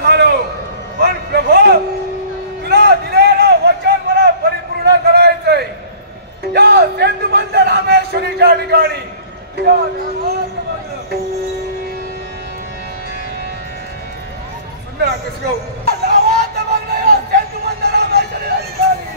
झालो, पण प्रभू तुला दिलेलं वचन मला परिपूर्ण करायचंय. या सेतुबंध रामेश्वरीच्या ठिकाणी तुझ्या सुंदर कसं गावात बघणं या सेतुबंध रामेश्वरीच्या ठिकाणी.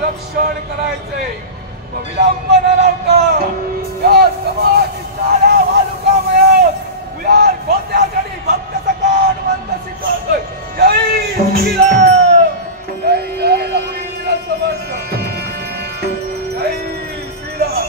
रक्षण करायचे विलंब न लावता या समाज दिसणाऱ्या वालुकामय विहार गोत्यासाठी भक्त सकाळ मंद शिकवतोय. जय श्रीराम, जय जय रघुवीर समर्थ, जय श्रीराम.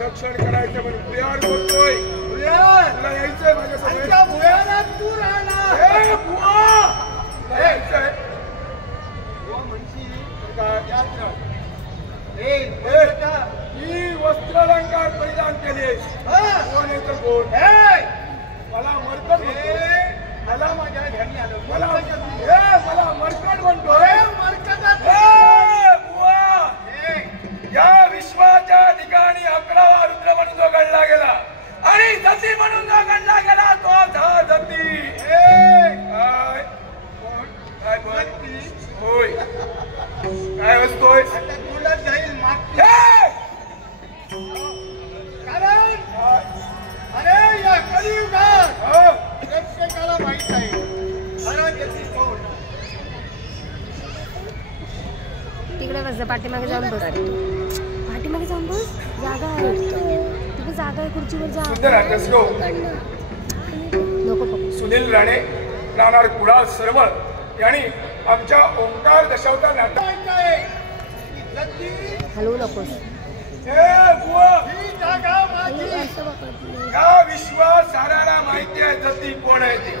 रक्षण करायचं म्हणून भुयार बोलतोय. तुला यायचंय माझ्या भुयारात तू राहणार. ही वस्त्रालंकार परिधान केलीस. कोण येतं कोण? मला मरकट मला माझ्या घरी आलं. मला मरकट म्हणतो. या विश्वाच्या ठिकाणी 11वा रुद्र म्हणून जो गणला गेला आणि जती म्हणून जो गणला गेला तो था जती. काय होय काय असतोय तुला जाईल कारण अरे या कलियुगात प्रत्येकाला माहित आहे खरा जती कोण. तिकडे बस, पाठीमागे जाऊन बस. पाठीमागे जाऊन बस, जागा आहे तिथे, जागा आहे खुर्चीवर जा. सुनील राणे राहणार कुडाळ सरवळ यांनी आमच्या ओंकार दशावतार नाटक हलवू नकोस. या विश्वासाऱ्याला माहिती आहे जती कोण आहे ते.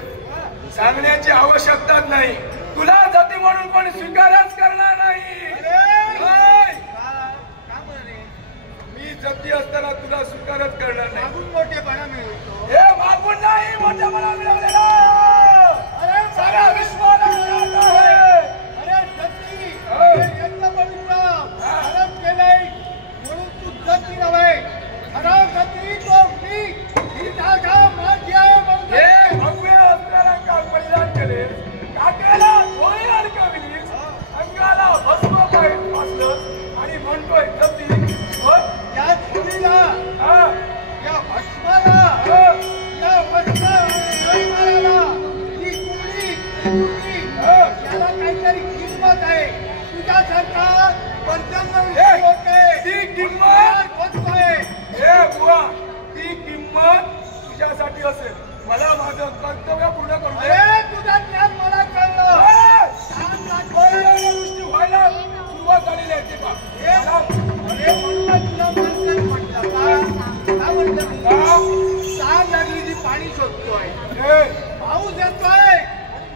सांगण्याची आवश्यकताच नाही. तुला जती म्हणून कोणी स्वीकारच करणार नाही. मी जती असताना तुला स्वीकारच करणार नाही. मागून मोठेपणा मिळतो. हे मागून नाही मोठेपणा मिळवलेला. ती किंमत तुझ्यासाठी असेल. मला माझं कर्तव्य पूर्ण करू दे. तुझा ज्ञान मला कळलं. गोष्टी व्हायला सुरुवात झालेली आहे. तुला साग लागली ती पाणी शोधतोय. पाऊस येतोय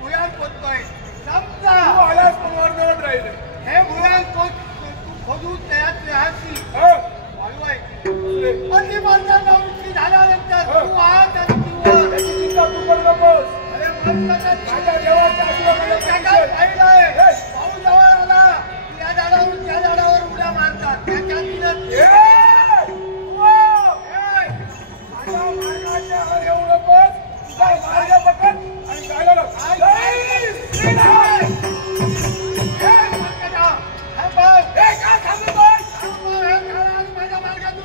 भुयार पोचतोय. समजा आल्यास पण राहिले हे भुयार खोदू त्यात राहायची झाल्यानंतर तू आज आणि त्याची चिंता तू करू नकोस. माझ्या देवाच्या आशीर्वादाने पाऊस जवळ आला त्या झाडावर त्या झाडावर उड्या मारतात. येऊ नकोस. तुझा मार्ग पकड आणि काय माझ्या मार्गातून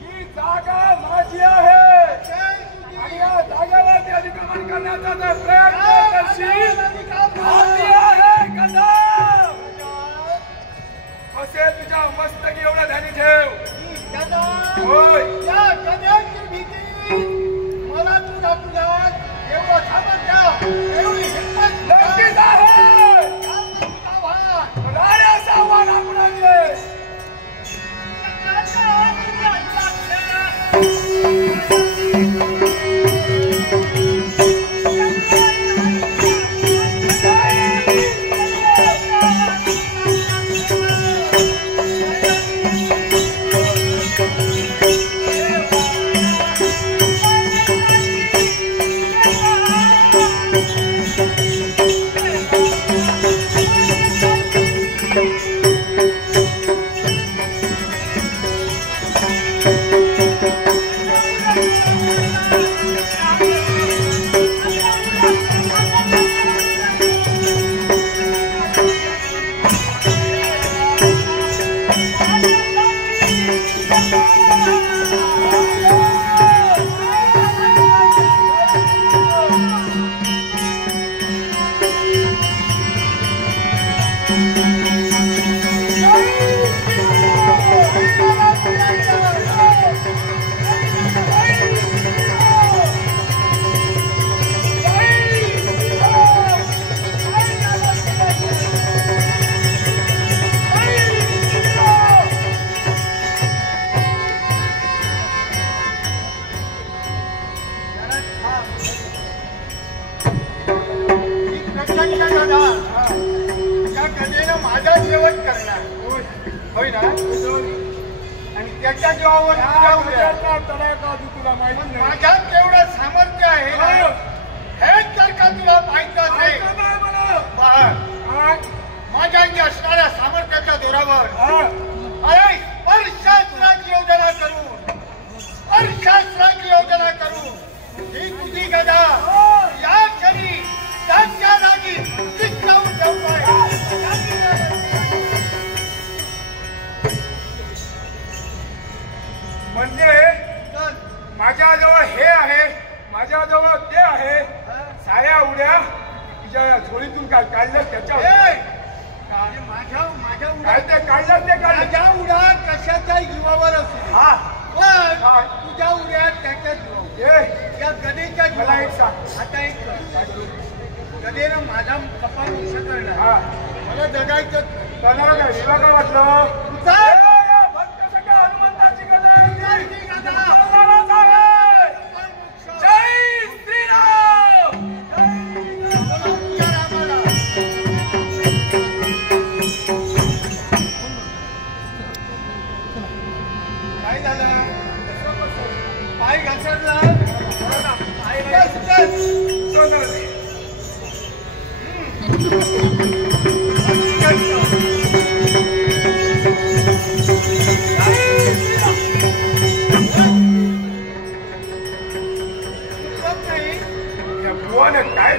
ही जागा माझी आहे आणि या जागेवरती अतिक्रमण करण्याचा प्रयत्न करशील असे तुझ्या मस्तकी एवढं ध्यानी ठेव. होय मला तुझा तुझा एवढं सामर्थ्य एवढी हिंमत नक्कीच आहे. असं आव्हान आपणाचे माझा शेवट करणार होय ना. आणि त्याच्या जीवावर तुला माहिती नाही माझ्यात केवढं सामर्थ्य आहे हेच जर का तुला माहित असेल माझ्या असणाऱ्या सामर्थ्याच्या जोरावर अशास्त्राची योजना करून ही तुझी गदा या क्षणी त्याच्या जागी चिकटावून ठेवतोय. म्हणजे माझ्याजवळ हे आहे माझ्याजवळ ते आहे. साऱ्या उड्या तुझ्या झोळीतून काय काढलं त्याच्या माझ्या उड्या कशाच्या जीवावर असू पण तुझ्या उड्या त्याच्या जीवावर या गदेच्या मला एक सांग. आता एक गदेनं माझा कपाळ उष्ण करणार मला जगायचं त्याला काय विभागा वाटलं तुझा हनुमंताची गदा काय झालं पाय घसरला बुवाने काय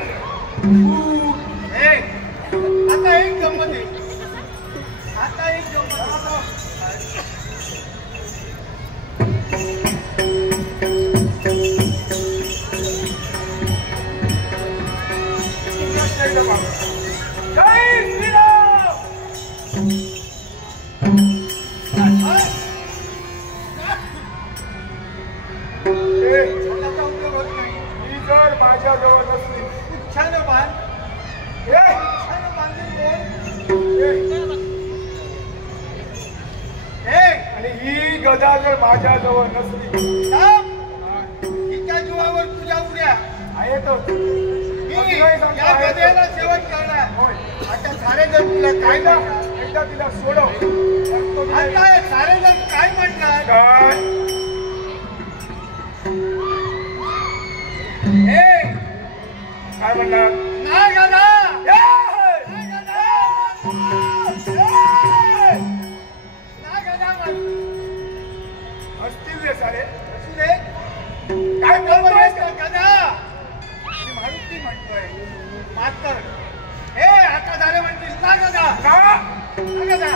आता एक गंमत आहे. आता एक गंमत जय गदा जर माझ्याजवळ नसली तिच्या जीवावर तुझ्या उड्या आहे तर मी या गदेला सेवन करणार. आता सारे जण तुला काय म्हणणार? एकदा तिला सोडव. आता सारे जण काय म्हणणार? काय काय म्हणणार? ना गदा असतील रे सारे. असू दे. काय बोलतोय गदा? मी मारुती म्हणतोय मास्तर. हे आता झाले म्हणतील ना गदा ना गदा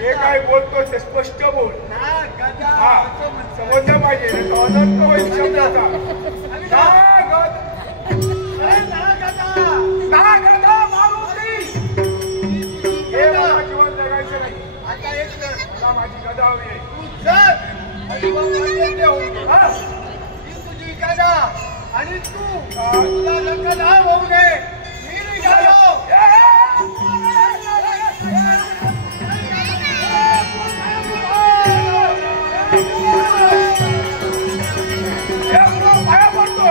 जे काय बोलतोय ते स्पष्ट बोल. ना गदा हा असं म्हणतोय. समजलं पाहिजे अनंत होईल शब्दाचा. ना गदा मारुती हे मला जीवन जगायचं नाही. आता एक कर. मला माझी गदा हवी आहे. तू जर अजिबात होऊ ही तुझी गदा आणि तू तुला नका होऊ दे. मी निघालो. पाया पडतो.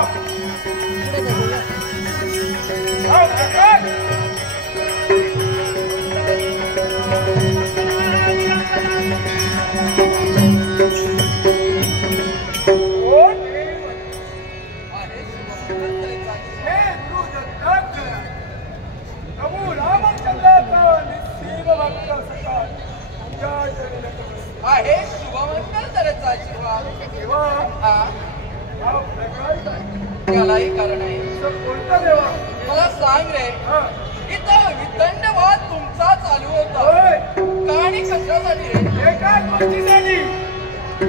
आहे शुभमंगल तरचा आशीर्वाद. त्यालाही कारण आहे. कोणता देवा? मला सांग रे, इथं वितंडवाद तुमचा चालू होता कहाणी कशासाठी रे? एकाच गोष्टीसाठी.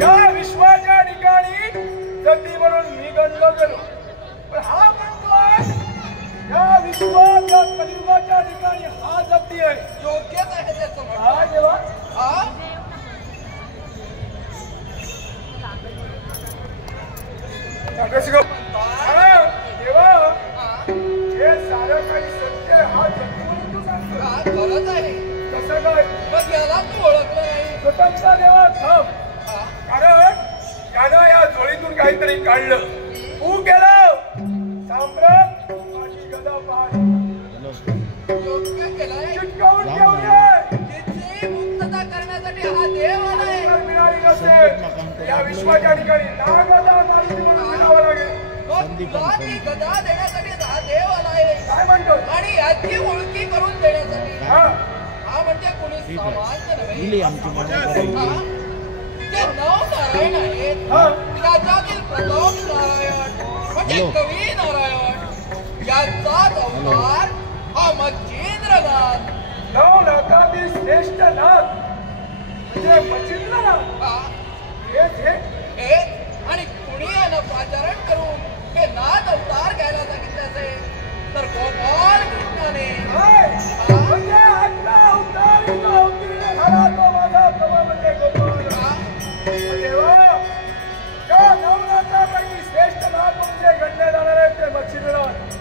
या विश्वाच्या ठिकाणी जती म्हणून मी गणलो गेलो. पण हा म्हणतोय या विश्वाच्या कलियुगाच्या ठिकाणी हा जती आहे. योग्यच आहे त्याचं हा म्हणणं. देवा. हा देवा हे सारं काही सत्य हा जती म्हणून तू सांगतो. खरंच आहे. कसं काय? मग याला तू ओळखलं नाही. स्वतंत्र देवा थांब. हा? कारण यानं या जोडीतून काहीतरी काढलं. तू केलं साम्राट माझी गदा पाहिली. योग्य केलंय. चिटकावून ठेवले. तिची मुक्तता करण्यासाठी हा देव आलाय. जर मिळाली नसेल या विश्वाच्या ठिकाणी ना गदा मारुती म्हणून म्हणावं लागेल. मग तुला ती गदा देण्यासाठी हा देव आलाय काय म्हणतो? आणि याची ओळखी करून देण्यासाठी. हा हा म्हणजे कोणी सामान्य नव्हे. आमची मदत हा? ते नव नारायण आहेत. हा त्याच्यातील प्रथम नारायण म्हणजे कवी नारायण यांचाच अवतार हा मच्छिंद्रनाथ. नवनाथातील श्रेष्ठ नाथ म्हणजे मच्छिंद्रनाथ. हा? हेच हे हे आणि कुणी यानं पाचारण करून हे नाथ अवतार घ्यायला सांगितले असेल तर गोपाल कृष्णाने. म्हणजे आजचा अवतार इथं अवतीर्ण झाला तो माझा प्रभू म्हणजे गोपाल. हा? देवा त्या नवनाथापैकी श्रेष्ठ नाथ म्हणजे गणले जाणारे ते मच्छिंद्रनाथ.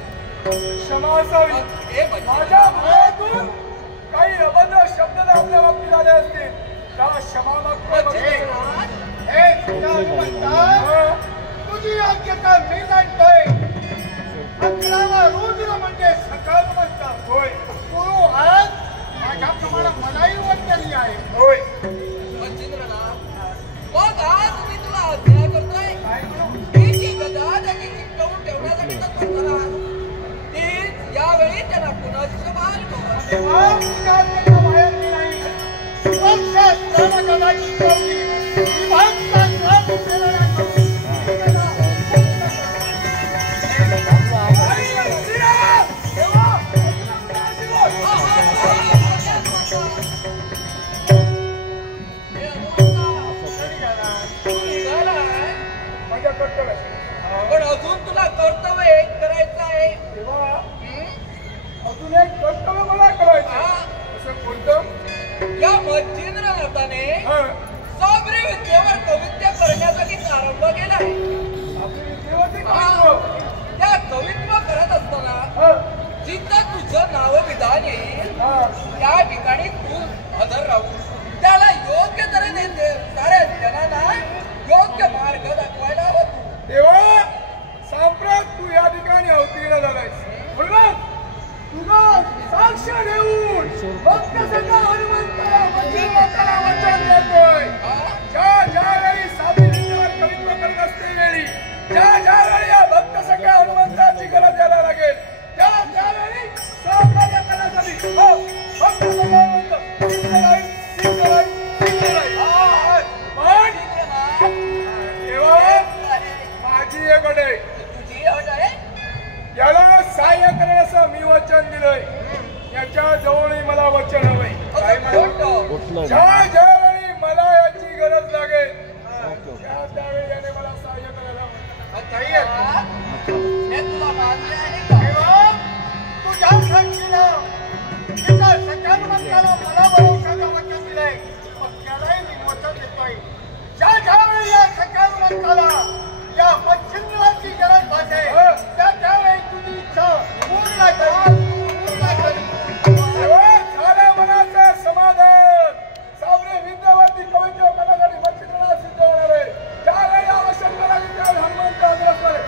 क्षमा असावी. हे म्हणजे माझ्या मुखातून काही अभद्र शब्द आपल्या बाबतीत आले असतील त्याला क्षमा मागतो. मच्छिंद्रनाथ. हे तुझ्या म्हणतात तुझी योग्यता मी जाणतोय. 11वा रुद्र म्हणजे सकाळ म्हणतात. होय तू आज माझ्याप्रमाणे मलाही वर्तली आहे. होय. मच्छिंद्रनाथ, मग आज मी तुला आज्ञा करतोय. काय म्हणू? ही जी गदा त्याची चिकटवून ठेवण्यासाठी तत्पर झाला तीच यावेळी त्यांना पुनश्च बहाल कर. तेव्हा तुझ्या त्याच्या बाहेर मी नाही. वर्षास्त्राला गदा चिकटवली. विभक्त श्राप केलेला नाही. माझ्या कर्तव्य पण अजून तुला कर्तव्य एक करायचं आहे. तेव्हा हं? अजून एक कर्तव्य मला करायचं. हा? असं कोणतं? या मच्छिंद्रनाथाने हा. साबरी विद्येवर कवित्य करण्यासाठी प्रारंभ केलाय. आपली विद्येवरती हा. कवित्व. त्या कवित्व करत असताना हा. जिथं तुझं नाव विधान येईल हा. त्या ठिकाणी तू हजर राहू त्याला योग्य तऱ्हेने सहाय्य करेल असं मी वचन दिलंय. याच्या जवळही मला वचन हवंय. ज्यावेळी मला याची गरज लागेल त्यावेळी याने मला सहाय्य करायला तुझ्या साक्षीनं तिथं सगळ्यात मंत्राला मला भरोशाचं वचन दिलंय. मग त्यालाही मी वचन देतोय. ज्यावेळी या सगळ्यात मंत्राला या मच्छिंद्राची गरज भासेल त्यावेळी तुझी इच्छा पूर्ण करेल. झालं मनाचं समाधान. साबरे विद्यावरती कवित्व कलाकारी मच्छिंद्राला सिद्ध होणार आहे. त्यावेळी आवश्यक लागेल त्यावेळी हनुमंत असणार आहे.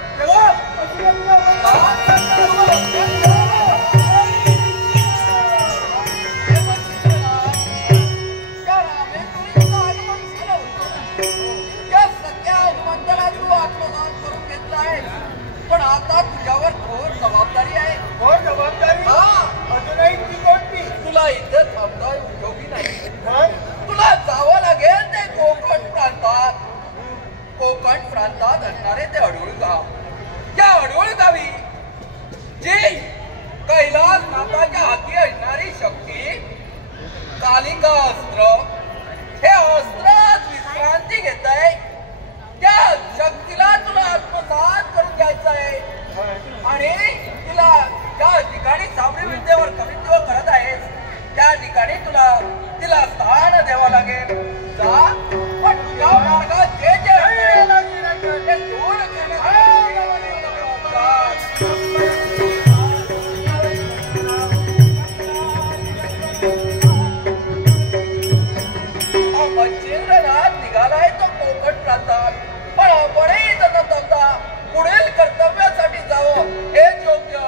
पण आता तुझ्यावर थोर जबाबदारी आहे. थोर जबाबदारी अजूनही ती कोणती? तुला इथं थांबता उपयोगी नाही. तुला जावं लागेल ते कोकण प्रांतात. कोकण प्रांतात असणारे ते अडोळ गाव. या अडोळ गावी जी कैलास नाथाच्या हाती असणारी शक्ती कालिका अस्त्र हे अस्त्र विश्रांती घेत आहे. त्या शक्तीला तुला आत्मसात करून घ्यायचं आहे आणि तुला ज्या ठिकाणी साबरी विद्येवर कवित्व करत आहेस त्या ठिकाणी तुला तिला स्थान द्यावं लागेल. जा पण तुझ्या मार्गात जे जे ते दूर मच्छिंद्रनाथ निघालाय तो कोकण प्रांतात. पण आपणही जमता पुढील कर्तव्यासाठी जावं हेच योग्य.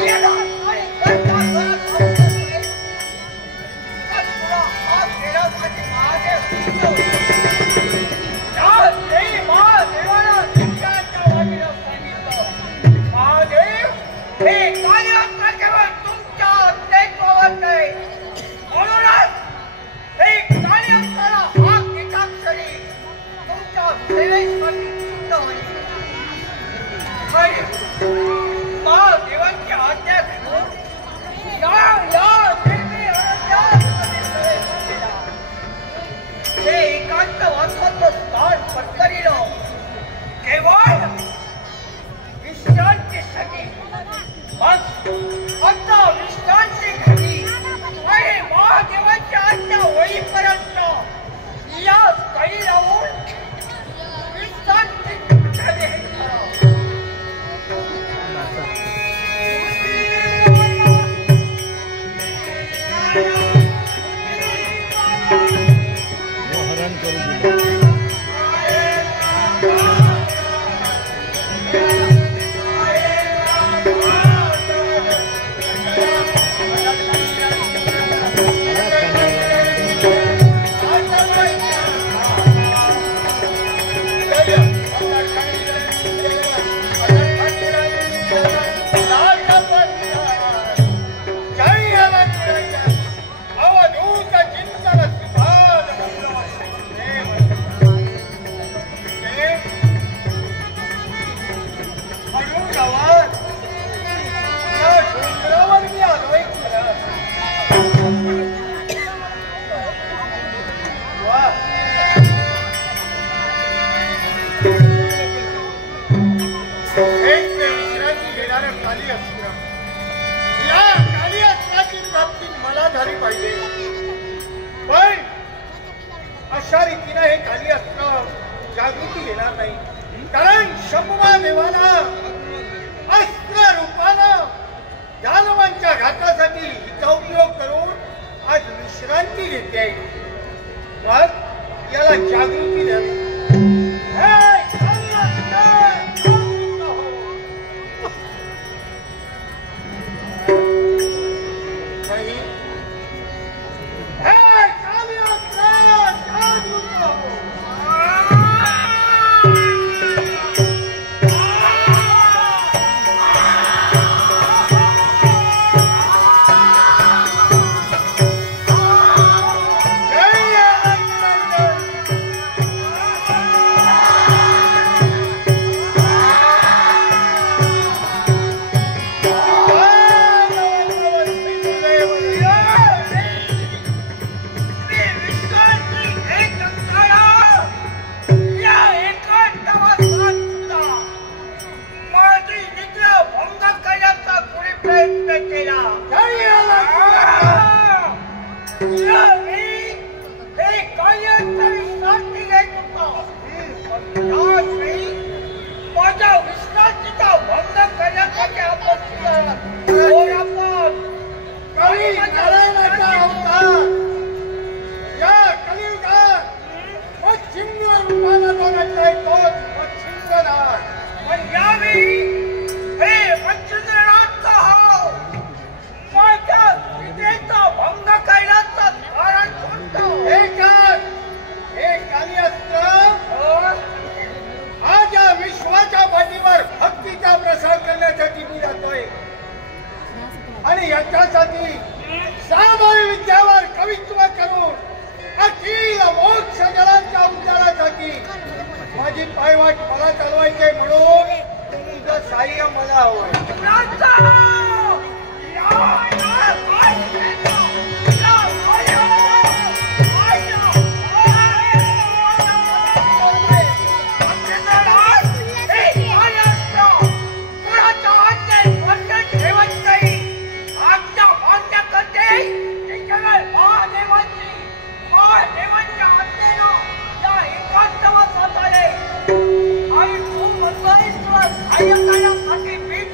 Get on!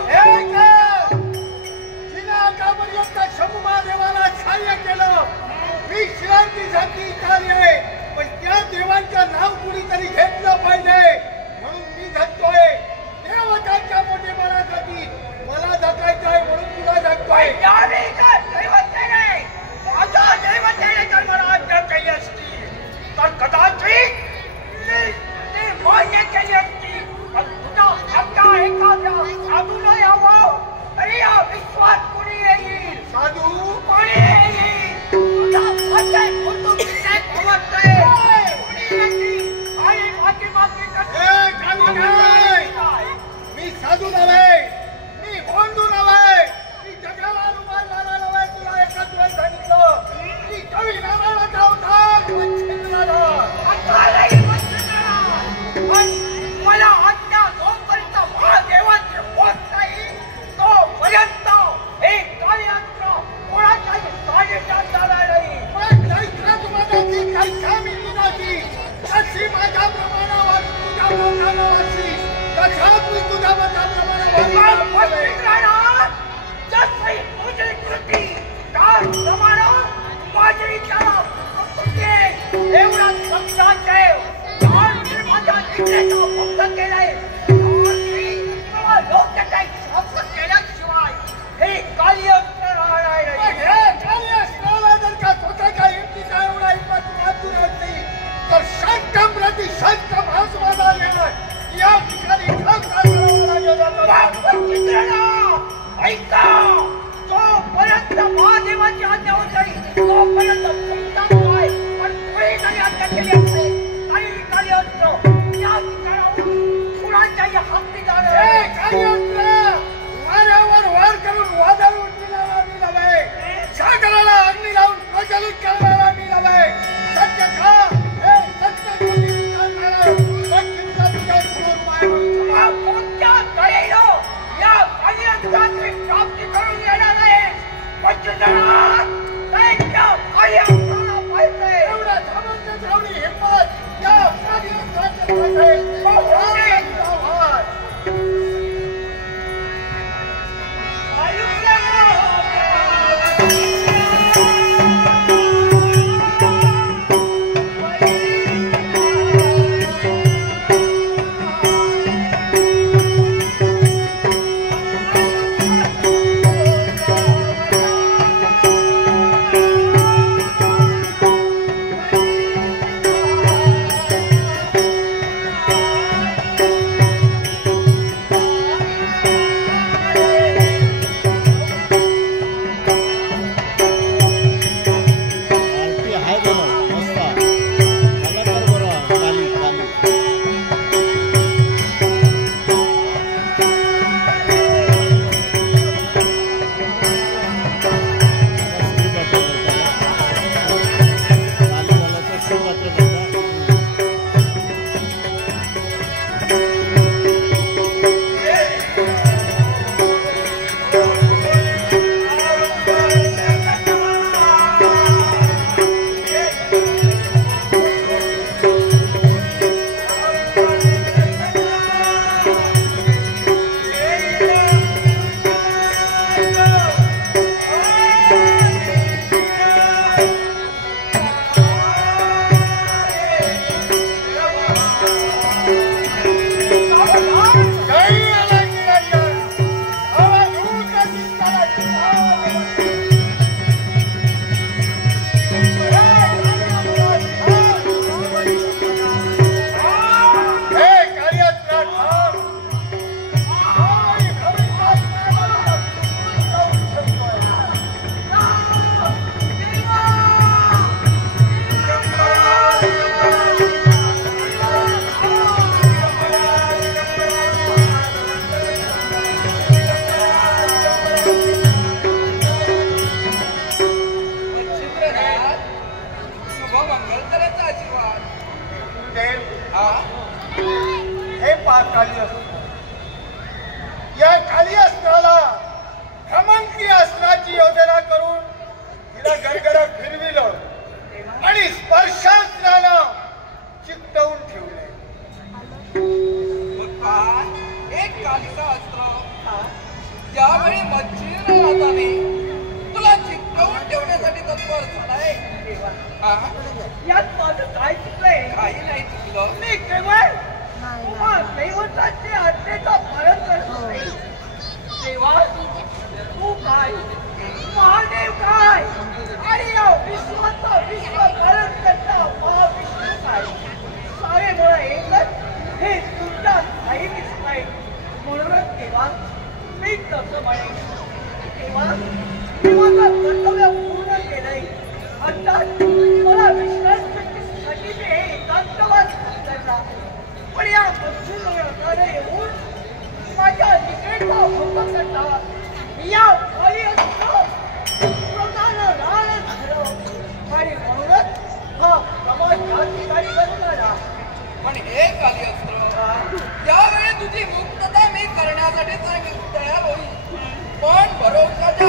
Hey, ऐका जोपर्यंत महादेवाची आज्ञा होत नाही तोपर्यंत तुमचा काय पण कोणी नाही आज्ञा केली असते काही काही असतो या ठिकाणाहून कुणाच्याही हत्ती जाणं वाऱ्यावर वार करून वादळ उठविणारा मी नव्हे सागराला अग्नी लावून प्रज्वलित करणारा मी नव्हे सत्य खा हे सत्य कोणत्या तऱ्हेनं या कार्याची प्राप्ती करून येणार आहे पंचजनात दैत्य कार्याला पाहिजे एवढं धमक एवढी हिंमत या कार्याची पाहिजे या खाली अस्त्राला भ्रमंती अस्त्राची योजना करून तिला गडगड फिरविलं आणि स्पर्शास्त्रानं चिकटवून ठेवले. एक कालिका अस्त्र त्यावेळी मच्छीर हाताने तुला चिकटवून ठेवण्यासाठी तत्पर झालाय. यात माझं काय चुकलंय? काही नाही चुकलं. मी केवळ दैवताची आज्ञेचा पालन करतो. देवा तू काय, महादेव काय आणि या विश्वाचा विश्व पालन करता महाविष्णू काय, सारे मुळे एकच हे तुमच्या काही दिसतंय. म्हणूनच देवा मी तसं म्हणेन. देवा मी माझं कर्तव्य पूर्ण केलंय. अर्थात मला विश्वास साठी मी हे एकांतवास करला. पण या मच्छीमाराकडे येऊन माझ्या निकटचा भंग करता या खाली असतो स्वतःला लाल झालं आणि म्हणूनच हा समाज या ठिकाणी बनवला. पण हे खाली अस्त्र त्यावेळी तुझी मुक्तता मी करण्यासाठी तयार होईल. पण भरोशाच्या